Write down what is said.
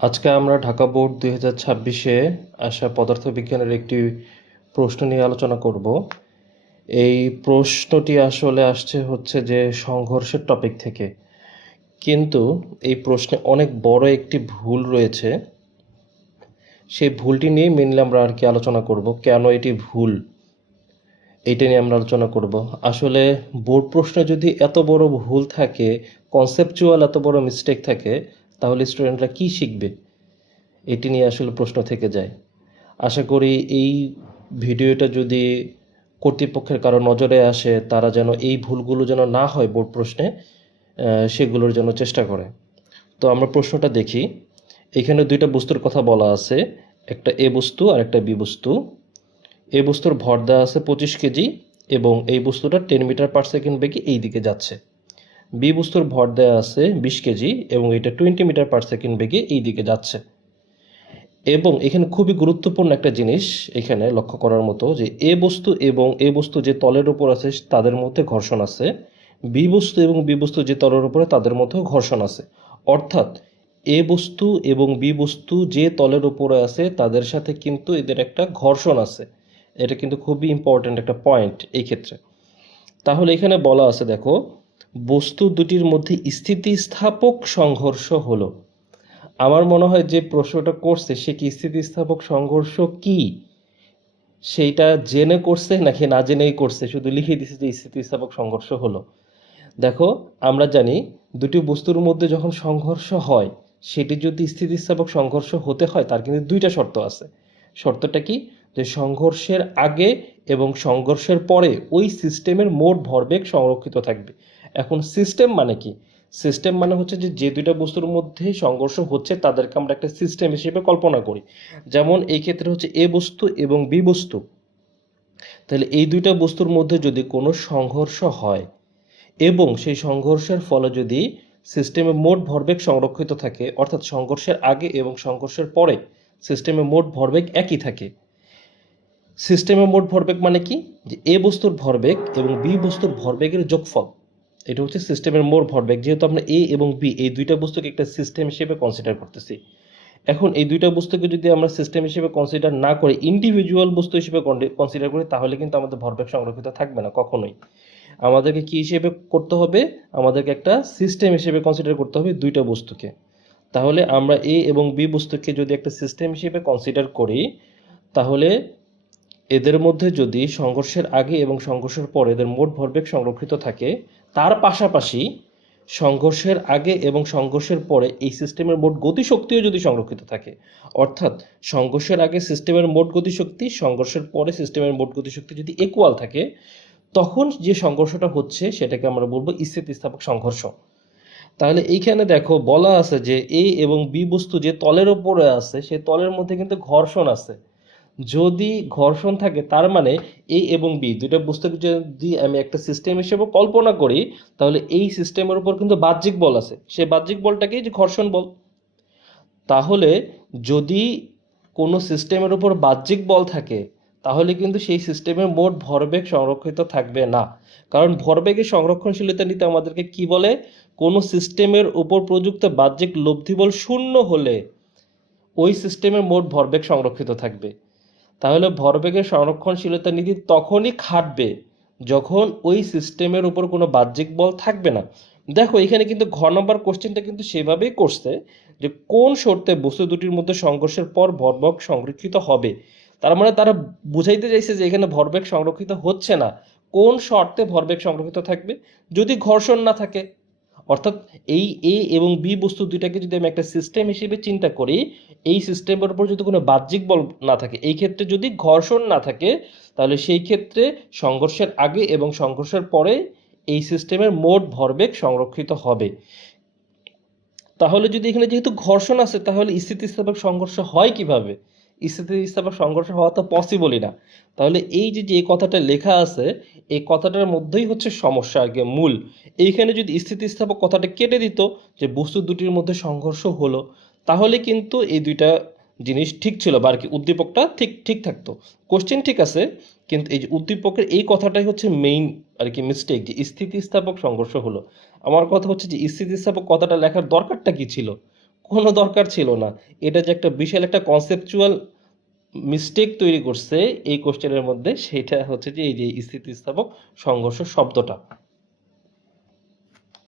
আজকে আমরা ঢাকা বোর্ড 2026-এ আসা পদার্থবিজ্ঞানের একটি প্রশ্ন নিয়ে আলোচনা করব। এই প্রশ্নটি আসলে আসছে হচ্ছে যে সংঘর্ষের টপিক থেকে, কিন্তু এই প্রশ্নে অনেক বড় একটি ভুল রয়েছে। সেই ভুলটি নিয়ে মেনলি আমরা আর কি আলোচনা করব, কেন এটি ভুল এইটা নিয়ে আমরা আলোচনা করব। আসলে বোর্ড প্রশ্নে যদি এত বড় ভুল থাকে, কনসেপচুয়াল এত বড় মিস্টেক থাকে, তাহলে স্টুডেন্টরা কি শিখবে, এটি নিয়ে আসলে প্রশ্ন থেকে যায়। আশা করি এই ভিডিওটা যদি কর্তৃপক্ষের কারো নজরে আসে, তারা যেন এই ভুলগুলো যেন না হয় বোর্ড প্রশ্নে, সেগুলোর জন্য চেষ্টা করে। তো আমরা প্রশ্নটা দেখি। এখানে দুইটা বস্তুর কথা বলা আছে, একটা এ বস্তু আর একটা বি বস্তু। এ বস্তুর ভর দেওয়া আছে 25 কেজি এবং এই বস্তুটা 10 মিটার পার সেকেন্ড বেগে এই দিকে যাচ্ছে। বি বস্তুর ভর দেওয়া আছে 20 কেজি এবং এটা 20 মিটার পার সেকেন্ড বেগে এই দিকে যাচ্ছে। এবং এখানে খুবই গুরুত্বপূর্ণ একটা জিনিস এখানে লক্ষ্য করার মতো, যে এ বস্তু এবং এ বস্তু যে তলের উপর আছে তাদের মধ্যে ঘর্ষণ আছে, বি বস্তু এবং বি বস্তু যে তলের উপরে তাদের মধ্যেও ঘর্ষণ আছে। অর্থাৎ এ বস্তু এবং বি বস্তু যে তলের উপরে আছে তাদের সাথে কিন্তু এদের একটা ঘর্ষণ আছে। এটা কিন্তু খুবই ইম্পর্ট্যান্ট একটা পয়েন্ট এই ক্ষেত্রে। তাহলে এখানে বলা আছে, দেখো, বস্তু দুটির মধ্যে স্থিতিস্থাপক সংঘর্ষ হলো। আমার মনে হয় যে প্রশ্নটা করছে সে কি স্থিতিস্থাপক সংঘর্ষ কি সেইটা জেনে করছে নাকি না জেনেই করছে, শুধু লিখে দিছে যে স্থিতিস্থাপক সংঘর্ষ হলো। দেখো, আমরা জানি দুটি বস্তুর মধ্যে যখন সংঘর্ষ হয়, সেটি যদি স্থিতিস্থাপক সংঘর্ষ হতে হয় তার কিন্তু দুইটা শর্ত আছে। শর্তটা কি? যে সংঘর্ষের আগে এবং সংঘর্ষের পরে ওই সিস্টেমের মোট ভরবেগ সংরক্ষিত থাকবে। এখন সিস্টেম মানে কি? সিস্টেম মানে হচ্ছে যে যে দুইটা বস্তুর মধ্যে সংঘর্ষ হচ্ছে তাদেরকে আমরা একটা সিস্টেম হিসেবে কল্পনা করি। যেমন এই ক্ষেত্রে হচ্ছে এ বস্তু এবং বি বস্তু। তাহলে এই দুইটা বস্তুর মধ্যে যদি কোনো সংঘর্ষ হয় এবং সেই সংঘর্ষের ফলে যদি সিস্টেমে মোট ভরবেগ সংরক্ষিত থাকে, অর্থাৎ সংঘর্ষের আগে এবং সংঘর্ষের পরে সিস্টেমে মোট ভরবেগ একই থাকে। সিস্টেমে মোট ভরবেগ মানে কি? যে এ বস্তুর ভরবেগ এবং বি বস্তুর ভরবেগের যোগফল, এটা হচ্ছে সিস্টেমের মোট ভরবেগ। যেহেতু আমরা এ এবং বি এই দুইটা বস্তুকে একটা সিস্টেম হিসেবে কনসিডার করতেছি, এখন এই দুইটা বস্তুকে যদি আমরা সিস্টেম হিসেবে কনসিডার না করে ইন্ডিভিজুয়াল বস্তু হিসেবে কনসিডার করি, তাহলে কিন্তু আমাদের ভরবেগ সংরক্ষিত থাকবে না কখনোই। আমাদেরকে কি হিসেবে করতে হবে? আমাদেরকে একটা সিস্টেম হিসেবে কনসিডার করতে হবে দুইটা বস্তুকে। তাহলে আমরা এ এবং বি বস্তুকে যদি একটা সিস্টেম হিসেবে কনসিডার করি, তাহলে এদের মধ্যে যদি সংঘর্ষের আগে এবং সংঘর্ষের পরে এদের মোট ভরবেগ সংরক্ষিত থাকে, তার পাশাপাশি সংঘর্ষের আগে এবং সংঘর্ষের পরে এই সিস্টেমের মোট গতিশক্তিও যদি সংরক্ষিত থাকে, অর্থাৎ সংঘর্ষের আগে সিস্টেমের মোট গতিশক্তি, সংঘর্ষের পরে সিস্টেমের মোট গতিশক্তি যদি ইকুয়াল থাকে, তখন যে সংঘর্ষটা হচ্ছে সেটাকে আমরা বলবো স্থিতিস্থাপক সংঘর্ষ। তাহলে এইখানে দেখো বলা আছে যে এ এবং বি বস্তু যে তলের উপরে আছে সেই তলের মধ্যে কিন্তু ঘর্ষণ আছে। যদি ঘর্ষণ থাকে তার মানে এ এবং বি দুইটা বস্তুকে যদি আমি একটা সিস্টেম হিসেবে কল্পনা করি, তাহলে এই সিস্টেমের উপর কিন্তু বাহ্যিক বল আছে, সেই বাহ্যিক বলটাকেই যে ঘর্ষণ বল। তাহলে যদি কোনো সিস্টেমের উপর বাহ্যিক বল থাকে, তাহলে কিন্তু সেই সিস্টেমের মোট ভরবেগ সংরক্ষিত থাকবে না। কারণ ভরবেগের সংরক্ষণশীলতা নিতে আমাদেরকে কি বলে? কোনো সিস্টেমের উপর প্রযুক্ত বাহ্যিক লব্ধি বল শূন্য হলে ওই সিস্টেমের মোট ভরবেগ সংরক্ষিত থাকবে। তাহলে ভরবেগের সংরক্ষণশীলতা নীতি তখনই খাটবে যখন ওই সিস্টেমের উপর কোনো বাহ্যিক বল থাকবে না। দেখো এখানে কিন্তু ঘ নম্বর কোশ্চেনটা কিন্তু সেভাবেই করছে, যে কোন শর্তে বস্তু দুটির মধ্যে সংঘর্ষের পর ভরবেগ সংরক্ষিত হবে। তার মানে তারা বুঝাইতে চাইছে যে এখানে ভরবেগ সংরক্ষিত হচ্ছে না। কোন শর্তে ভরবেগ সংরক্ষিত থাকবে? যদি ঘর্ষণ না থাকে। অর্থাৎ এই এ এবং বি বস্তু দুইটাকে যদি আমি একটা সিস্টেম হিসেবে চিন্তা করি, এই সিস্টেমের উপর যদি কোনো বাহ্যিক বল না থাকে, এই ক্ষেত্রে যদি ঘর্ষণ না থাকে, তাহলে সেই ক্ষেত্রে সংঘর্ষের আগে এবং সংঘর্ষের পরে এই সিস্টেমের মোট ভরবেগ সংরক্ষিত হবে। তাহলে যদি এখানে যেহেতু ঘর্ষণ আছে, তাহলে স্থিতিস্থাপক সংঘর্ষ হয় কিভাবে? স্থিতিস্থাপক সংঘর্ষ হওয়া তো পসিবলই না। তাহলে এই যে যে কথাটা লেখা আছে, এই কথাটার মধ্যেই হচ্ছে সমস্যা আগে মূল। এইখানে যদি স্থিতিস্থাপক কথাটা কেটে দিত, যে বস্তু দুটির মধ্যে সংঘর্ষ হলো, তাহলে কিন্তু এই দুইটা জিনিস ঠিক ছিল, বা আর কি উদ্দীপকটা ঠিক ঠিক থাকতো। কোশ্চেন ঠিক আছে, কিন্তু এই যে উদ্দীপকের এই কথাটাই হচ্ছে মেইন আর কি মিস্টেক, যে স্থিতিস্থাপক সংঘর্ষ হলো। আমার কথা হচ্ছে যে স্থিতিস্থাপক কথাটা লেখার দরকারটা কি ছিল? কোনো দরকার ছিল না। এটা যে একটা বিশাল একটা কনসেপচুয়াল মিস্টেক তৈরি করছে এই কোশ্চেনের মধ্যে, সেটা হচ্ছে যে এই যে স্থিতিস্থাপক সংঘর্ষ শব্দটা।